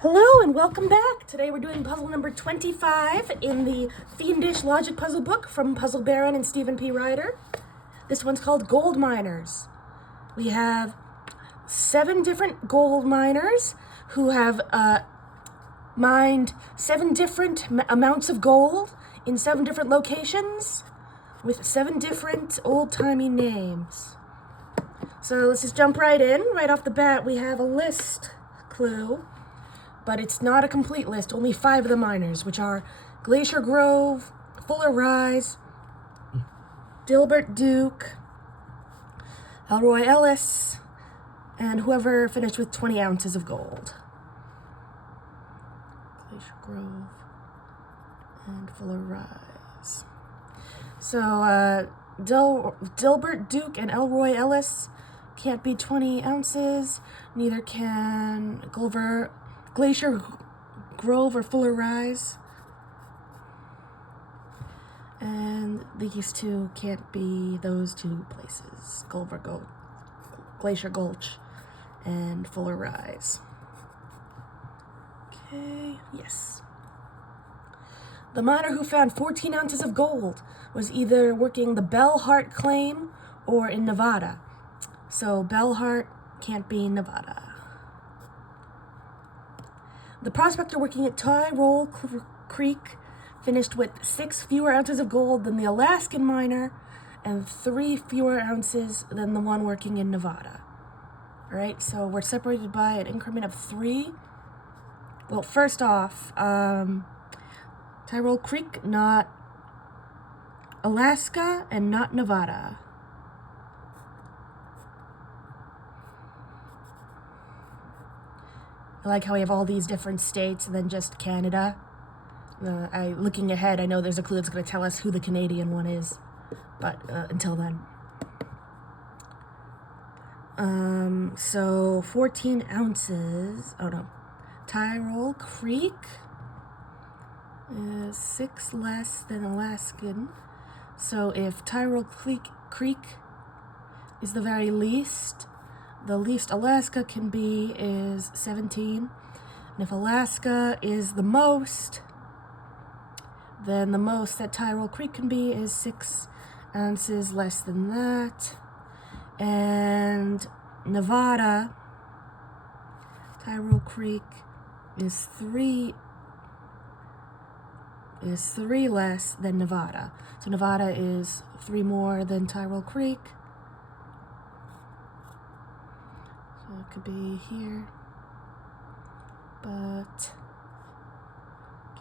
Hello and welcome back. Today we're doing puzzle number 25 in the Fiendish Logic Puzzle book from Puzzle Baron and Stephen P. Ryder. This one's called Gold Miners. We have 7 different gold miners who have mined 7 different amounts of gold in 7 different locations with 7 different old-timey names. So let's just jump right in. Right off the bat, we have a list clue. But it's not a complete list, only 5 of the miners, which are Glacier Grove, Fuller Rise, Dilbert Duke, Elroy Ellis, and whoever finished with 20 ounces of gold. Glacier Grove and Fuller Rise. So, Dilbert Duke and Elroy Ellis can't be 20 ounces, neither can Glacier Grove or Fuller Rise. And these two can't be those 2 places, Glacier Gulch and Fuller Rise. Okay, yes. The miner who found 14 ounces of gold was either working the Bellhart claim or in Nevada. So Bellhart can't be Nevada. The prospector working at Tyrol Creek finished with 6 fewer ounces of gold than the Alaskan miner and 3 fewer ounces than the one working in Nevada. All right, so we're separated by an increment of 3. Well, first off, Tyrol Creek, not Alaska and not Nevada. I like how we have all these different states and then just Canada. Looking ahead, I know there's a clue that's going to tell us who the Canadian one is, but until then. So 14 ounces, Tyrol Creek is 6 less than Alaskan. So if Tyrol Creek is the very least, the least Alaska can be is 17. And if Alaska is the most, then the most that Tyrol Creek can be is 6 ounces less than that. And Nevada, Tyrol Creek is 3 less than Nevada. So Nevada is 3 more than Tyrol Creek. So it could be here, but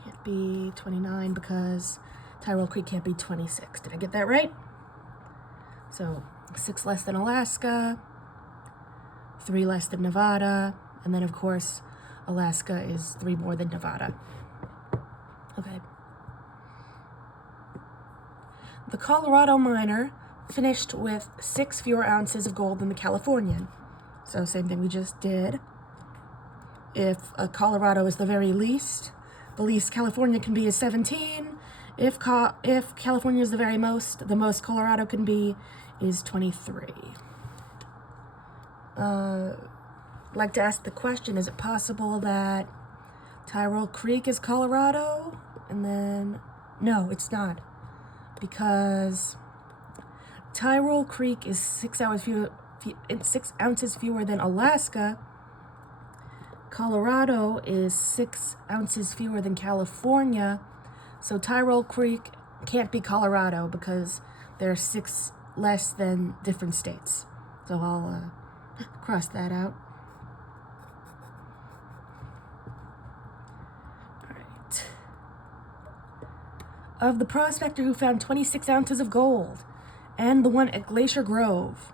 can't be 29 because Tyrol Creek can't be 26. Did I get that right? So 6 less than Alaska, 3 less than Nevada, and then of course Alaska is 3 more than Nevada. Okay. The Colorado miner finished with 6 fewer ounces of gold than the Californian. So same thing we just did. If Colorado is the very least, the least California can be is 17. If California is the most Colorado can be is 23. I'd like to ask the question, is it possible that Tyrol Creek is Colorado? And then, no, it's not. Because Tyrol Creek is 6 ounces fewer than Alaska. Colorado is 6 ounces fewer than California. So Tyrol Creek can't be Colorado because they're 6 less than different states. So I'll cross that out. All right. Of the prospector who found 26 ounces of gold and the one at Glacier Grove,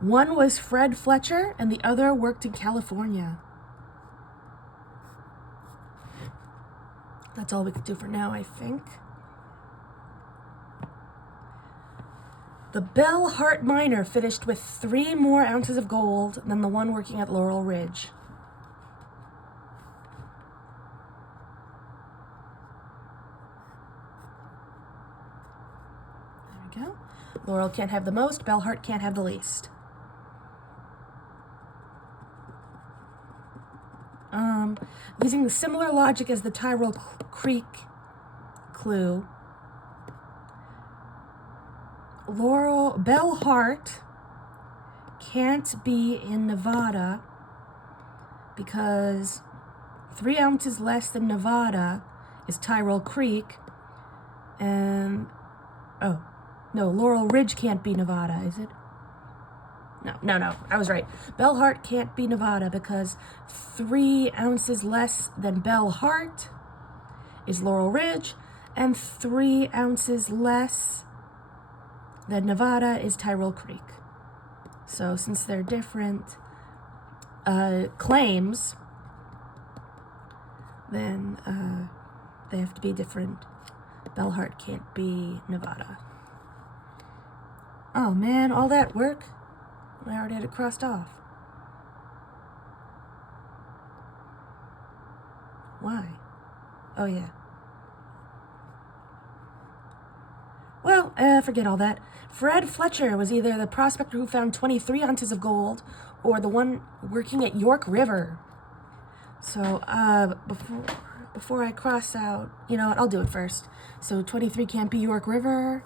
one was Fred Fletcher and the other worked in California. That's all we could do for now, I think. The Bellhart miner finished with 3 more ounces of gold than the one working at Laurel Ridge. There we go. Laurel can't have the most, Bellhart can't have the least. using the similar logic as the Tyrol Creek clue, Bell Heart can't be in Nevada because 3 ounces less than Nevada is Tyrol Creek, and oh no, Laurel Ridge can't be Nevada, is it? No, I was right. Bell Heart can't be Nevada because 3 ounces less than Bell Heart is Laurel Ridge, and 3 ounces less than Nevada is Tyrol Creek. So since they're different claims, then they have to be different. Bell Heart can't be Nevada. Oh man, all that work? I already had it crossed off. Why? Oh yeah. Well, forget all that. Fred Fletcher was either the prospector who found 23 ounces of gold or the one working at York River. So, before I cross out, you know what, I'll do it first. So 23 can't be York River.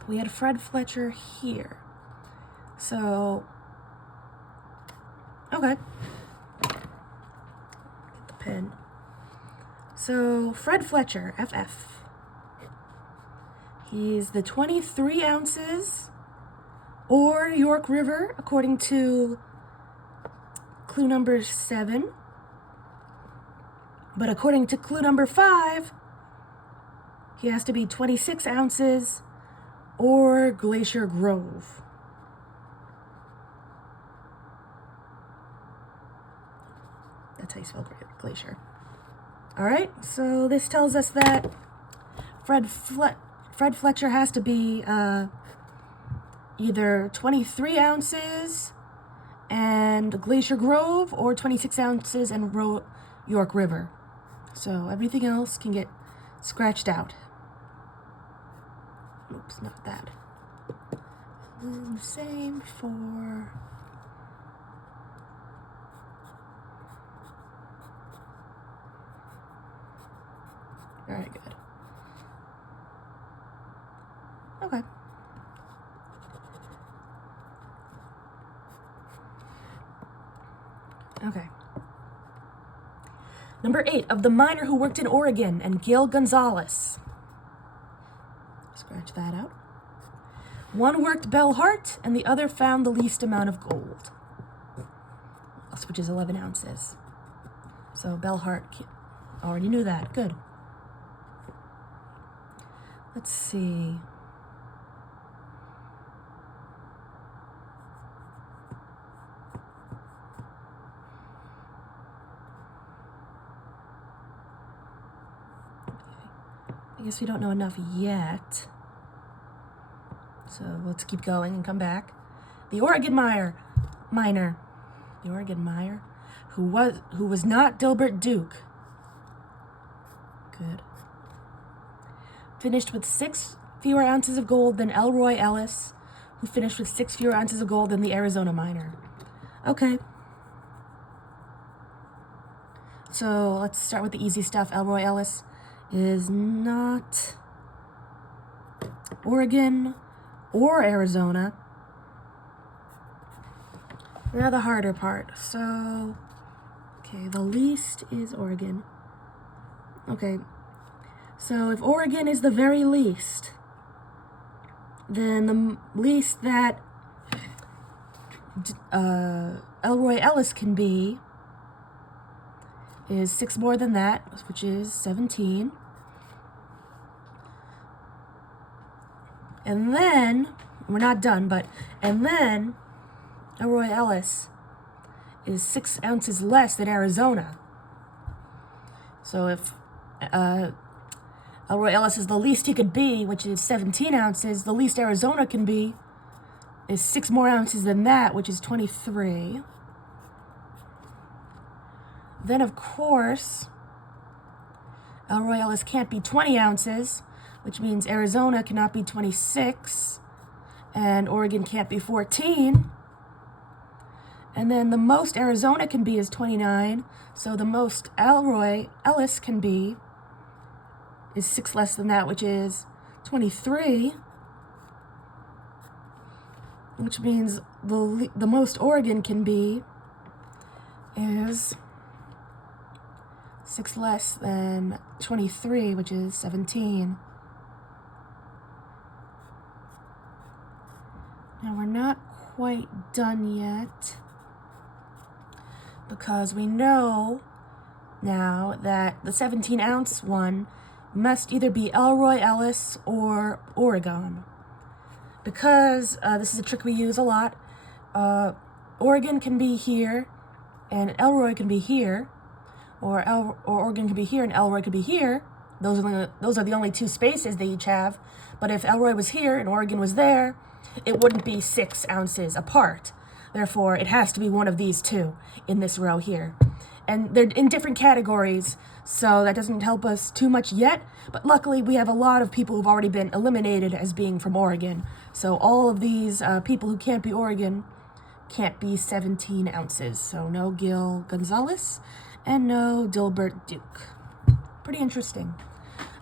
But we had Fred Fletcher here. So, okay. Get the pen. So, Fred Fletcher, FF. He's the 23 ounces or York River, according to clue number 7. But according to clue number 5, he has to be 26 ounces or Glacier Grove. That's how you spell glacier. All right, so this tells us that Fred Fletcher has to be either 23 ounces and Glacier Grove or 26 ounces and York River. So everything else can get scratched out. Oops, not that. And the same for... Very good. Okay. Okay. Number 8, of the miner who worked in Oregon and Gil Gonzalez. Scratch that out. One worked Bell Heart and the other found the least amount of gold, which is 11 ounces. So Bell Heart, already knew that. Good. Let's see. I guess we don't know enough yet. So let's keep going and come back. The Oregon miner, the Oregon miner, who was not Dilbert Duke. Good. Finished with 6 fewer ounces of gold than Elroy Ellis, who finished with 6 fewer ounces of gold than the Arizona miner. Okay. So let's start with the easy stuff. Elroy Ellis is not Oregon or Arizona. Now the harder part. So, okay, the least is Oregon. Okay. So if Oregon is the very least, then the least that Elroy Ellis can be is 6 more than that, which is 17. And then, we're not done, and then Elroy Ellis is 6 ounces less than Arizona. So if Elroy Ellis is the least he could be, which is 17 ounces. The least Arizona can be is 6 more ounces than that, which is 23. Then, of course, Elroy Ellis can't be 20 ounces, which means Arizona cannot be 26, and Oregon can't be 14. And then the most Arizona can be is 29. So the most Elroy Ellis can be is 6 less than that, which is 23. Which means the most Oregon can be is 6 less than 23, which is 17. Now we're not quite done yet, because we know now that the 17-ounce one must either be Elroy Ellis or Oregon. Because this is a trick we use a lot, Oregon can be here and Elroy can be here, or Oregon can be here and Elroy could be here. Those are the only 2 spaces they each have. But if Elroy was here and Oregon was there, it wouldn't be 6 ounces apart. Therefore, it has to be one of these 2 in this row here. And they're in different categories, so that doesn't help us too much yet. But luckily, we have a lot of people who've already been eliminated as being from Oregon. So all of these people who can't be Oregon can't be 17 ounces. So no Gil Gonzalez and no Dilbert Duke. Pretty interesting.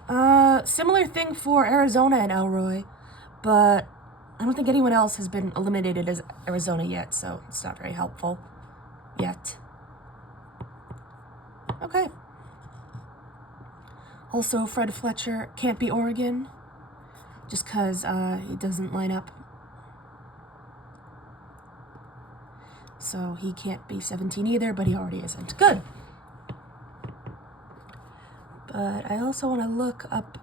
Similar thing for Arizona and Elroy, but I don't think anyone else has been eliminated as Arizona yet, so it's not very helpful yet. Okay. Also, Fred Fletcher can't be Oregon, just because he doesn't line up. So he can't be 17 either, but he already isn't. Good. But I also want to look up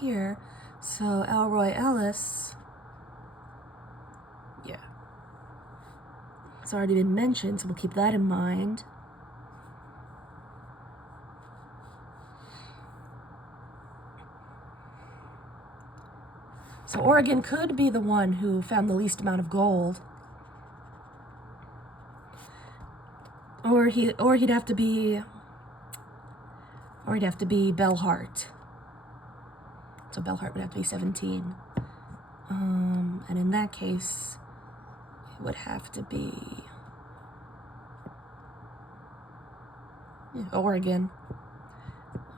here. So Elroy Ellis, yeah, it's already been mentioned, so we'll keep that in mind. So Oregon could be the one who found the least amount of gold. Or he'd have to be Bellhart. So Bellhart would have to be 17. And in that case, it would have to be Oregon.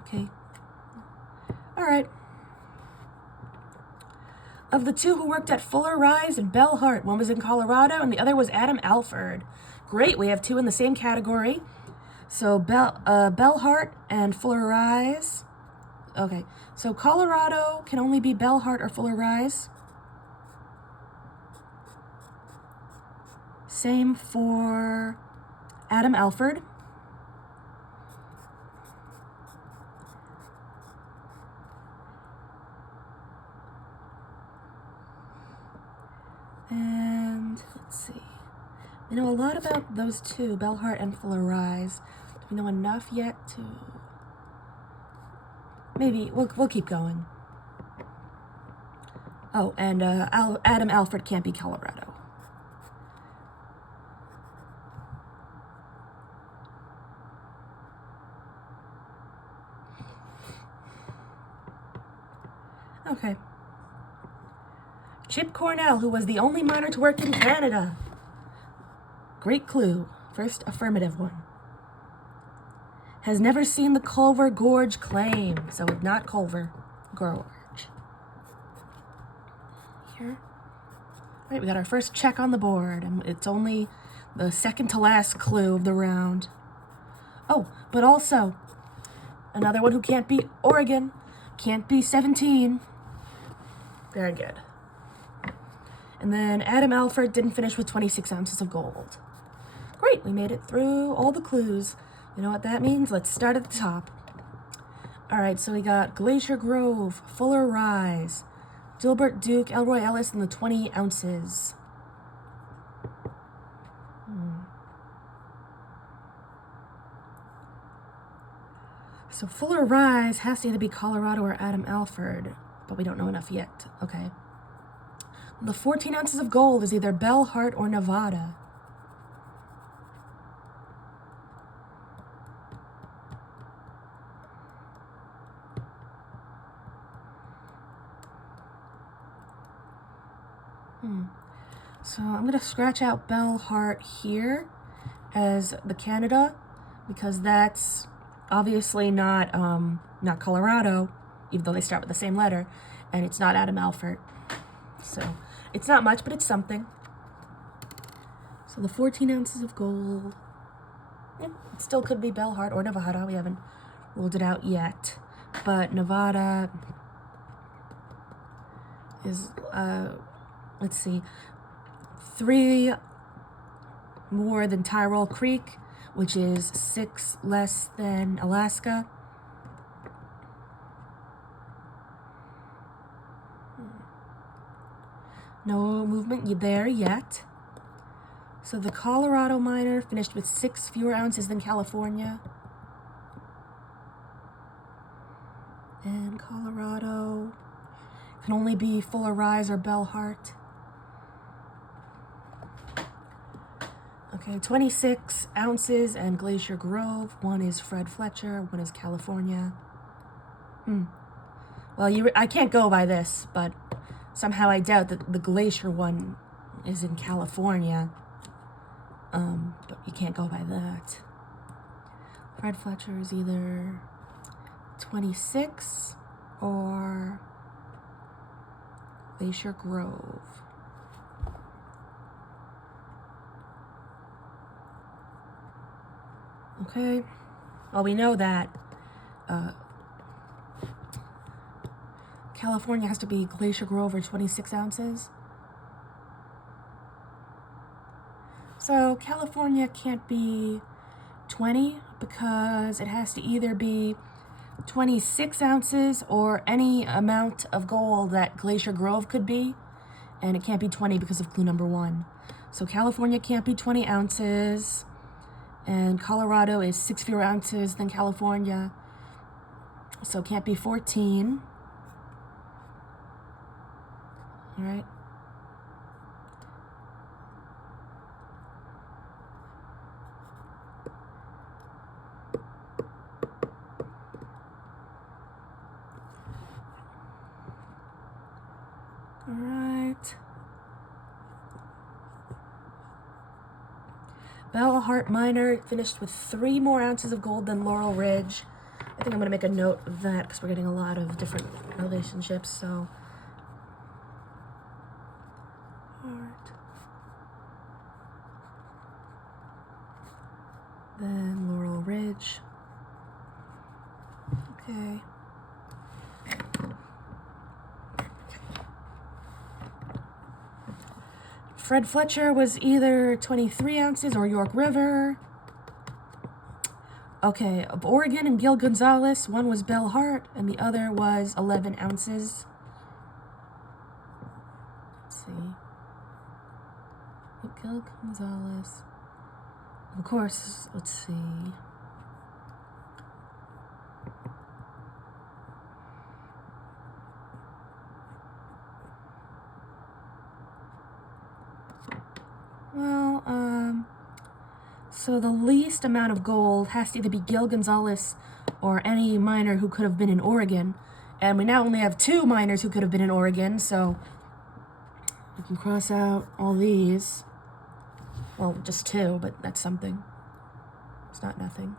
Okay. All right. Of the 2 who worked at Fuller Rise and Bellhart, one was in Colorado and the other was Adam Alford. Great, we have 2 in the same category. So Bellhart and Fuller Rise. Okay, so Colorado can only be Bellhart or Fuller Rise. Same for Adam Alford. And let's see. We know a lot about those 2, Bellhart and Fuller Rise. Do we know enough yet to... Maybe we'll keep going. Oh, and Adam Alford can't be Colorado. Okay. Chip Cornell, who was the only miner to work in Canada. Great clue. First affirmative one. Has never seen the Culver Gorge claim. So not Culver Gorge. Here. All right, we got our first check on the board. And it's only the second to last clue of the round. Oh, but also, another one who can't be Oregon. Can't be 17. Very good. And then Adam Alford didn't finish with 26 ounces of gold. Great, we made it through all the clues. You know what that means? Let's start at the top. All right, so we got Glacier Grove, Fuller Rise, Dilbert Duke, Elroy Ellis, and the 20 ounces. So Fuller Rise has to either be Colorado or Adam Alford, but we don't know enough yet. Okay. The 14 ounces of gold is either Bellhart or Nevada. So I'm gonna scratch out Bellhart here as the Canada, because that's obviously not Colorado, even though they start with the same letter, and it's not Adam Alford. So it's not much, but it's something. So the 14 ounces of gold. Yeah, it still could be Bellhart or Nevada. We haven't ruled it out yet. But Nevada is, let's see, 3 more than Tyrol Creek, which is 6 less than Alaska. No movement there yet. So the Colorado miner finished with 6 fewer ounces than California. And Colorado can only be Fuller Rise or Bellhart. Okay, 26 ounces and Glacier Grove. One is Fred Fletcher, one is California. Well, I can't go by this, but somehow I doubt that the Glacier one is in California. But you can't go by that. Fred Fletcher is either 26 or Glacier Grove. Okay, well, we know that California has to be Glacier Grove or 26 ounces. So California can't be 20 because it has to either be 26 ounces or any amount of gold that Glacier Grove could be, and it can't be 20 because of clue number 1. So California can't be 20 ounces, and Colorado is 6 fewer ounces than California, so it can't be 14. All right. All right. Bellhart miner finished with 3 more ounces of gold than Laurel Ridge. I think I'm going to make a note of that because we're getting a lot of different relationships. So, Hart, then Laurel Ridge. Okay. Fred Fletcher was either 23 ounces or York River. Okay, of Oregon and Gil Gonzalez, one was Bellhart and the other was 11 ounces. Let's see. Gil Gonzalez. Of course, let's see. Well, so the least amount of gold has to either be Gil Gonzalez or any miner who could have been in Oregon. And we now only have 2 miners who could have been in Oregon, so we can cross out all these. Well, just 2, but that's something. It's not nothing.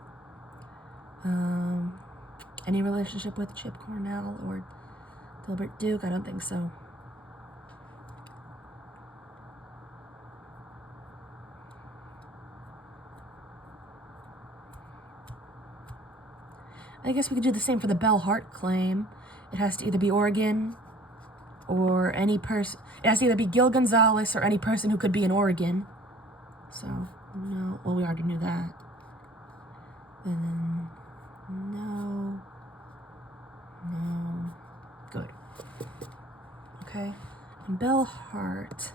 Any relationship with Chip Cornell or Gilbert Duke? I don't think so. I guess we could do the same for the Bellhart claim. It has to either be Oregon or any person. It has to either be Gil Gonzalez or any person who could be in Oregon. So, no. Well, we already knew that. And then, no. No. Good. Okay. And Bellhart.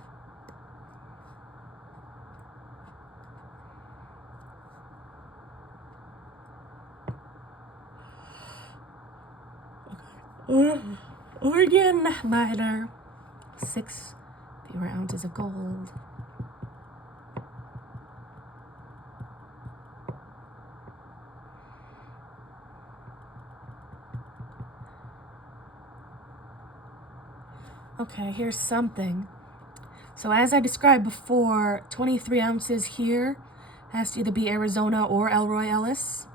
Oregon miner, 6 fewer ounces of gold. Okay, here's something. So as I described before, 23 ounces here has to either be Arizona or Elroy Ellis.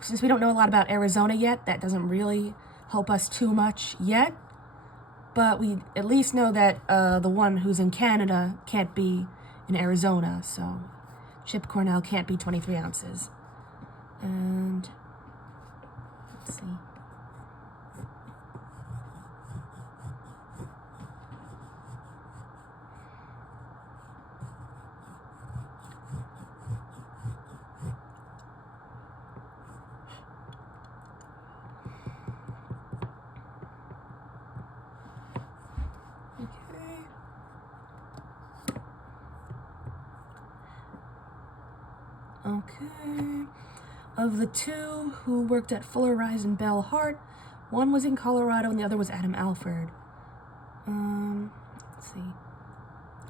Since we don't know a lot about Arizona yet, that doesn't really help us too much yet. But we at least know that the one who's in Canada can't be in Arizona. So Chip Cornell can't be 23 ounces. And let's see. Okay. Of the two who worked at Fuller Rise and Bell Hart, one was in Colorado and the other was Adam Alford. Let's see.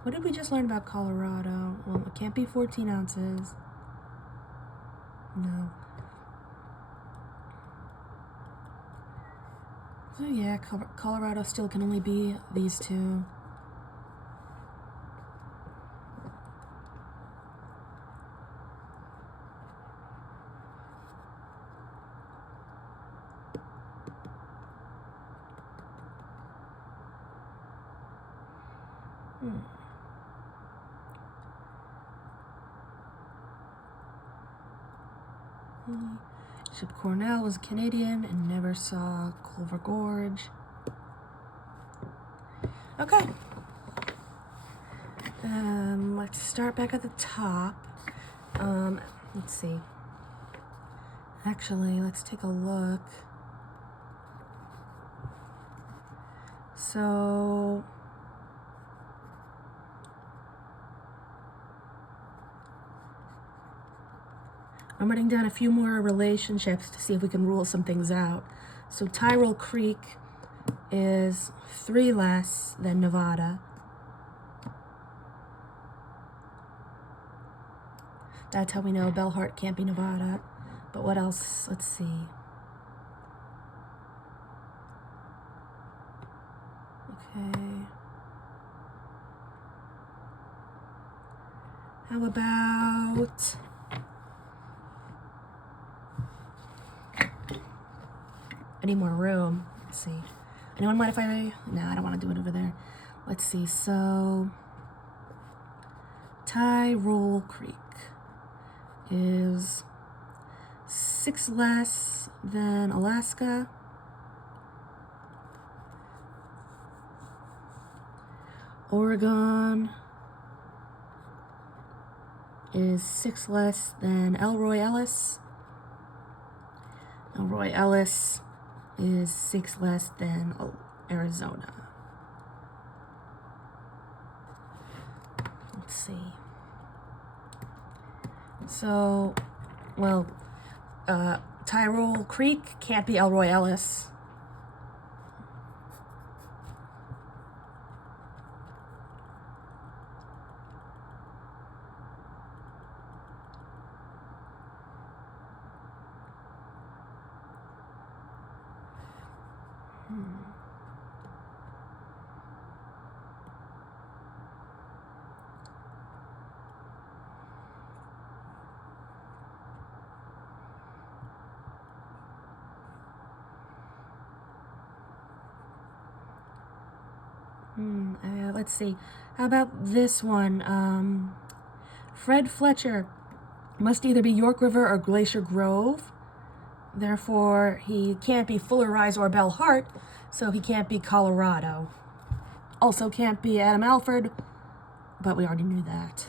What did we just learn about Colorado? Well, it can't be 14 ounces. No. So yeah, Colorado still can only be these two. Chip Cornell was Canadian and never saw Clover Gorge. Okay. Let's start back at the top. Let's see. Actually, let's take a look. So I'm writing down a few more relationships to see if we can rule some things out. So Tyrol Creek is 3 less than Nevada. That's how we know Bell Hart can't be Nevada. But what else? Let's see. Okay. How about... I need more room. Let's see. Anyone mind if I... No, I don't want to do it over there. Let's see. So... Tyrol Creek is 6 less than Alaska. Oregon is 6 less than Elroy Ellis. Elroy Ellis is 6 less than Arizona. Let's see. So, well, Tyrol Creek can't be Elroy Ellis. Let's see. How about this one? Fred Fletcher must either be York River or Glacier Grove. Therefore, he can't be Fuller Rise or Bell Hart, so he can't be Colorado. Also can't be Adam Alford, but we already knew that.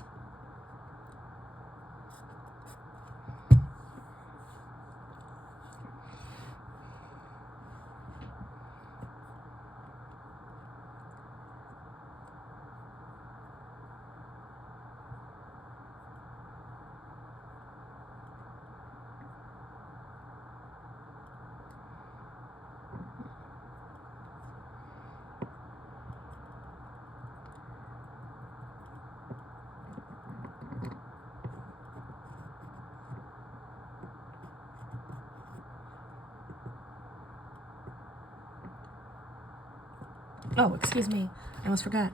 Oh, excuse me. I almost forgot.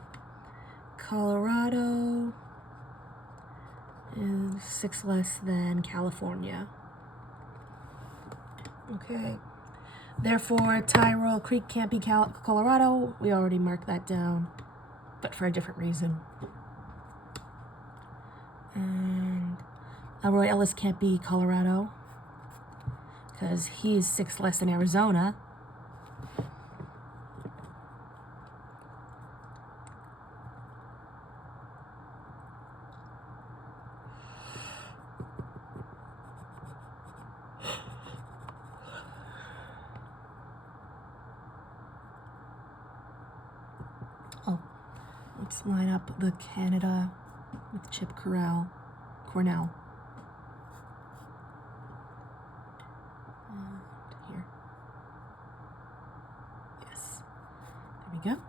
Colorado is 6 less than California. Okay. Therefore, Tyrol Creek can't be Colorado. We already marked that down, but for a different reason. And Elroy Ellis can't be Colorado because he's 6 less than Arizona. Oh, let's line up the Canada with Chip Cornell. And here. Yes. There we go.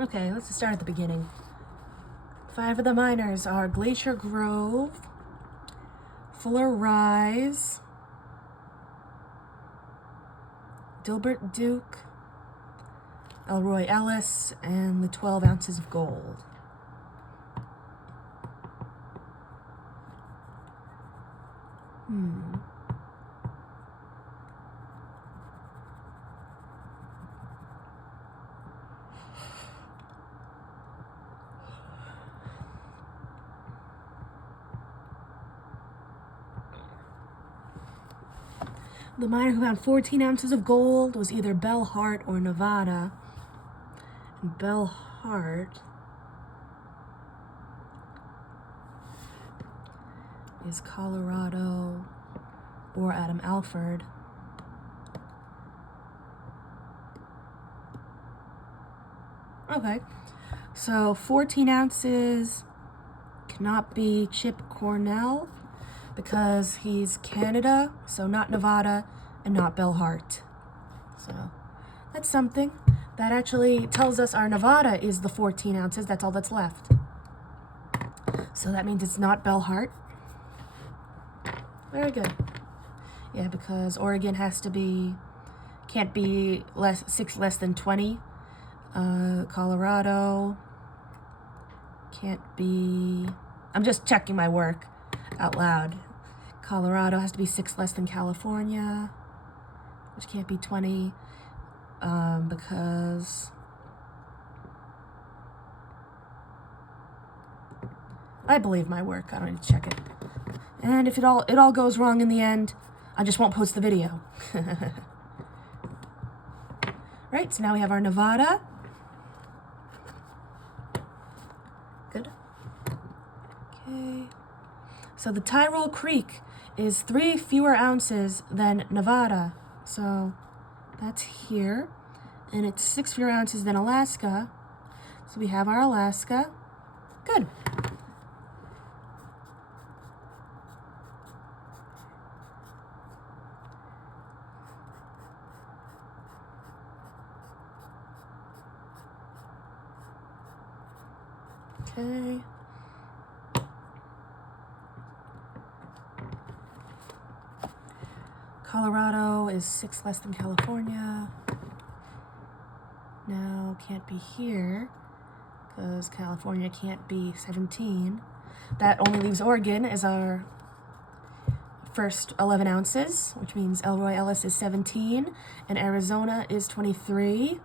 Okay, let's start at the beginning. 5 of the minors are Glacier Grove, Fuller Rise, Dilbert Duke, Elroy Ellis, and the 12 ounces of gold. The miner who found 14 ounces of gold was either Bell Hart or Nevada. And Bell Hart is Colorado or Adam Alford. Okay, so 14 ounces cannot be Chip Cornell because he's Canada, so not Nevada and not Bell Hart. So that's something. That actually tells us our Nevada is the 14 ounces. That's all that's left. So that means it's not Bell Hart. Very good. Yeah, because Oregon can't be 6 less than 20. Colorado can't be, I'm just checking my work out loud. Colorado has to be 6 less than California, which can't be 20, because I believe my work. I don't need to check it. And if it all goes wrong in the end, I just won't post the video. Right, so now we have our Nevada. Good. Okay. So the Tyrol Creek is 3 fewer ounces than Nevada. So that's here. And it's 6 fewer ounces than Alaska. So we have our Alaska. Good. Okay. Colorado is 6 less than California. Now can't be here because California can't be 17. That only leaves Oregon as our first 11 ounces, which means Elroy Ellis is 17 and Arizona is 23.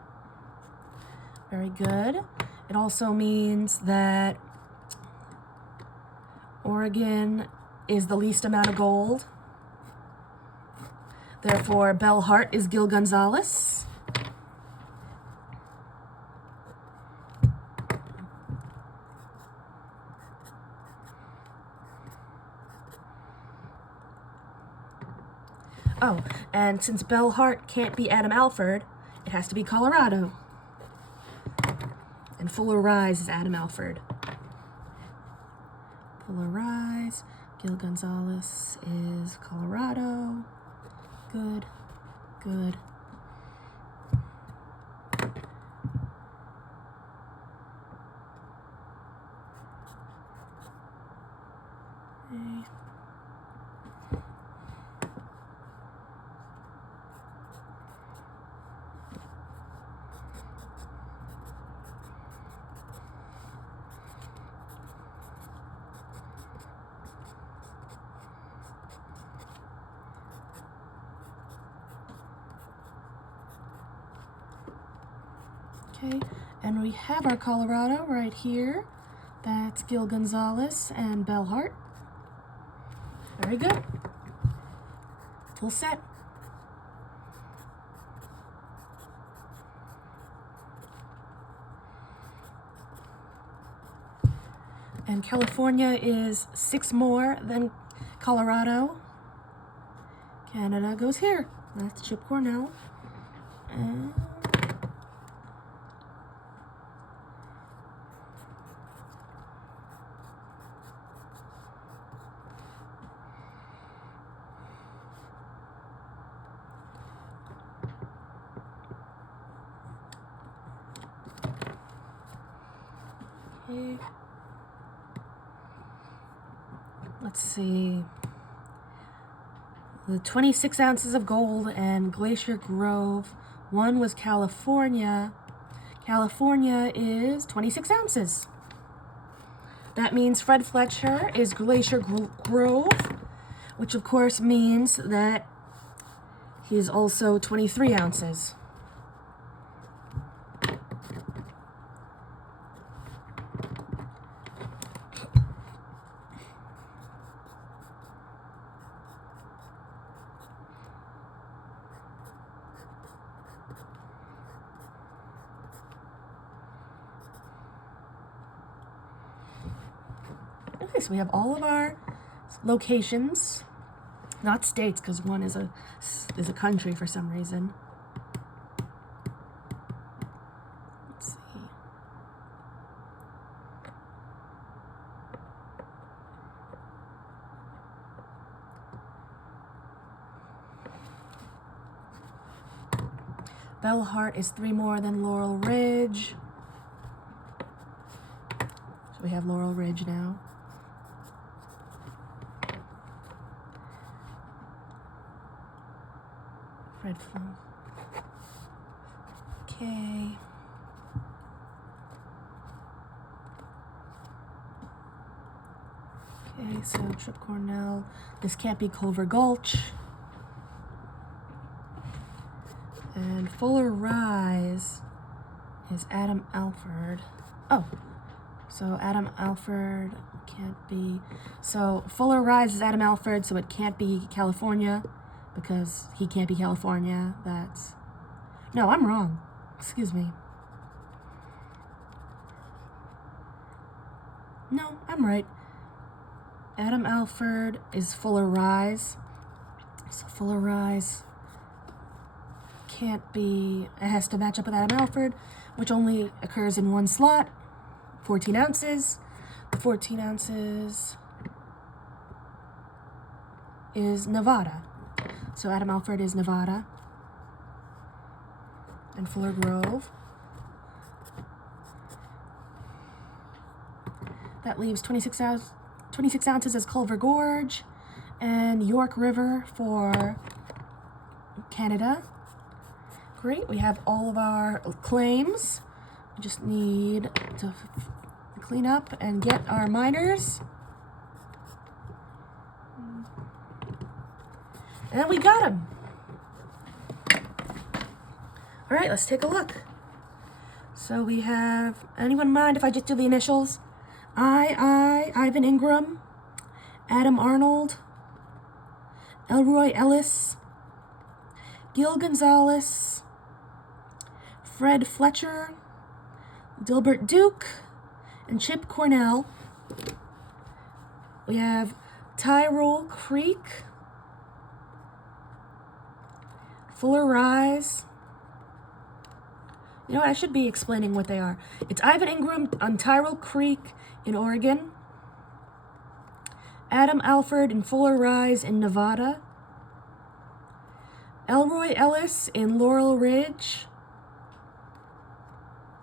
Very good. It also means that Oregon is the least amount of gold. Therefore, Belle Hart is Gil Gonzalez. Oh, and since Belle Hart can't be Adam Alford, it has to be Colorado. And Fuller Rise is Adam Alford. Fuller Rise, Gil Gonzalez is Colorado. Good, good. Okay, and we have our Colorado right here. That's Gil Gonzalez and Belle Hart. Very good. Full set. And California is 6 more than Colorado. Canada goes here. That's Chip Cornell. And okay. Let's see. The 26 ounces of gold and Glacier Grove. One was California. California is 26 ounces. That means Fred Fletcher is Glacier Grove, which of course means that he is also 23 ounces. Okay, so we have all of our locations, not states, because one is a country for some reason. Let's see. Belle Hart is 3 more than Laurel Ridge. So we have Laurel Ridge now. Fred Flynn. Okay. Okay, so Trip Cornell. This can't be Culver Gulch. And Fuller Rise is Adam Alford. Oh, so Adam Alford can't be. So Fuller Rise is Adam Alford, so it can't be California. Because he can't be California. That's... No, I'm wrong. Excuse me. No, I'm right. Adam Alford is Fuller Rise. So Fuller Rise can't be... It has to match up with Adam Alford, which only occurs in one slot. 14 ounces. The 14 ounces is Nevada. So Adam Alford is Nevada. And Fuller Grove. That leaves 26 ounces as Culver Gorge. And York River for Canada. Great, we have all of our claims. We just need to clean up and get our miners. And we got him. All right, let's take a look. So we have, anyone mind if I just do the initials? Ivan Ingram, Adam Arnold, Elroy Ellis, Gil Gonzalez, Fred Fletcher, Dilbert Duke, and Chip Cornell. We have Tyrol Creek, Fuller Rise. You know what, I should be explaining what they are. It's Ivan Ingram on Tyrol Creek in Oregon, Adam Alford in Fuller Rise in Nevada, Elroy Ellis in Laurel Ridge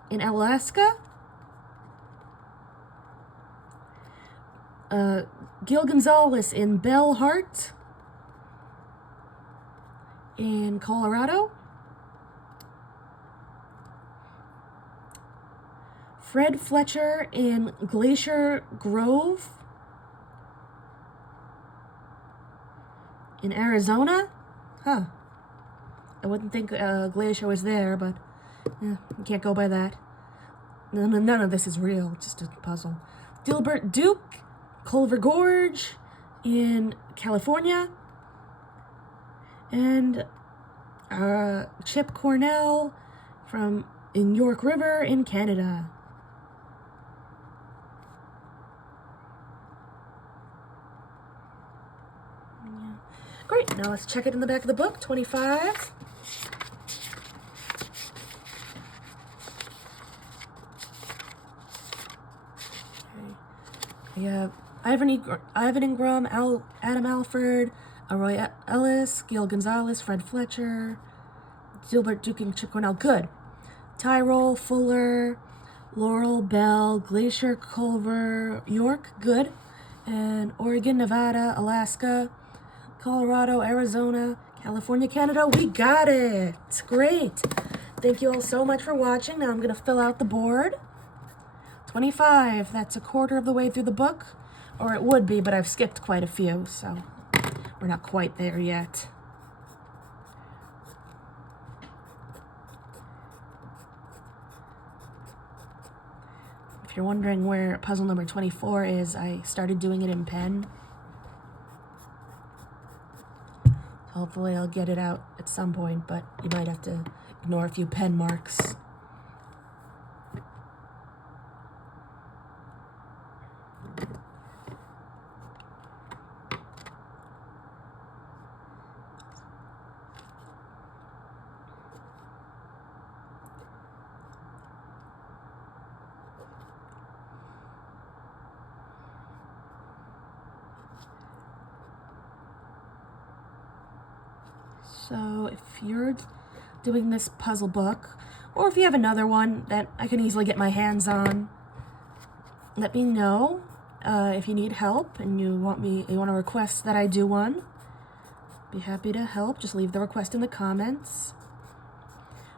in Alaska, Gil Gonzalez in Bell Hart in Colorado, Fred Fletcher in Glacier Grove in Arizona. Huh. I wouldn't think Glacier was there, but you can't go by that. None of this is real, just a puzzle. Dilbert Duke, Culver Gorge in California, and Chip Cornell in York River in Canada. Yeah. Great, now let's check it in the back of the book, 25. We have Ivan Ingram, Adam Alford, Elroy Ellis, Gil Gonzalez, Fred Fletcher, Dilbert Duke, and Chip Cornell. Good. Tyrol, Fuller, Laurel, Bell, Glacier, Culver, York. Good. And Oregon, Nevada, Alaska, Colorado, Arizona, California, Canada. We got it. Great. Thank you all so much for watching. Now I'm going to fill out the board. 25, that's a quarter of the way through the book, or it would be, but I've skipped quite a few, so we're not quite there yet. If you're wondering where puzzle number 24 is, I started doing it in pen. Hopefully I'll get it out at some point, but you might have to ignore a few pen marks. So if you're doing this puzzle book, or if you have another one that I can easily get my hands on, let me know. If you need help and you want to request that I do one, be happy to help. Just leave the request in the comments.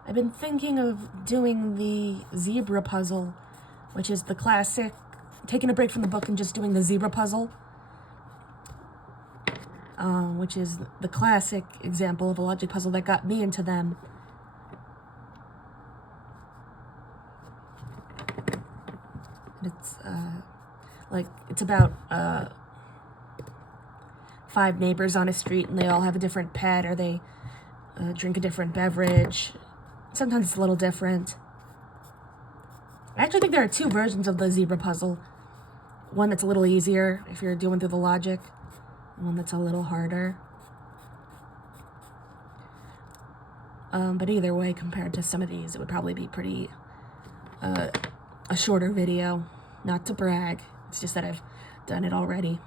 I've been thinking of doing the zebra puzzle, which is the classic, taking a break from the book and just doing the zebra puzzle. Which is the classic example of a logic puzzle that got me into them. It's about 5 neighbors on a street, and they all have a different pet, or they drink a different beverage. Sometimes it's a little different. I actually think there are 2 versions of the zebra puzzle. One that's a little easier if you're doing through the logic, and one that's a little harder. But either way, compared to some of these, it would probably be pretty a shorter video. Not to brag, it's just that I've done it already.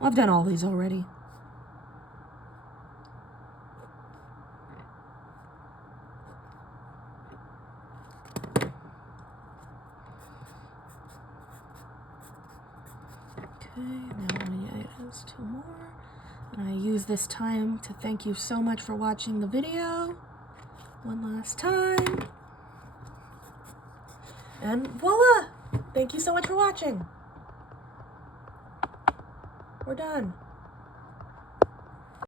Well, I've done all these already. Okay, now there's 2 more. And I use this time to thank you so much for watching the video. One last time. And voila! Thank you so much for watching. We're done.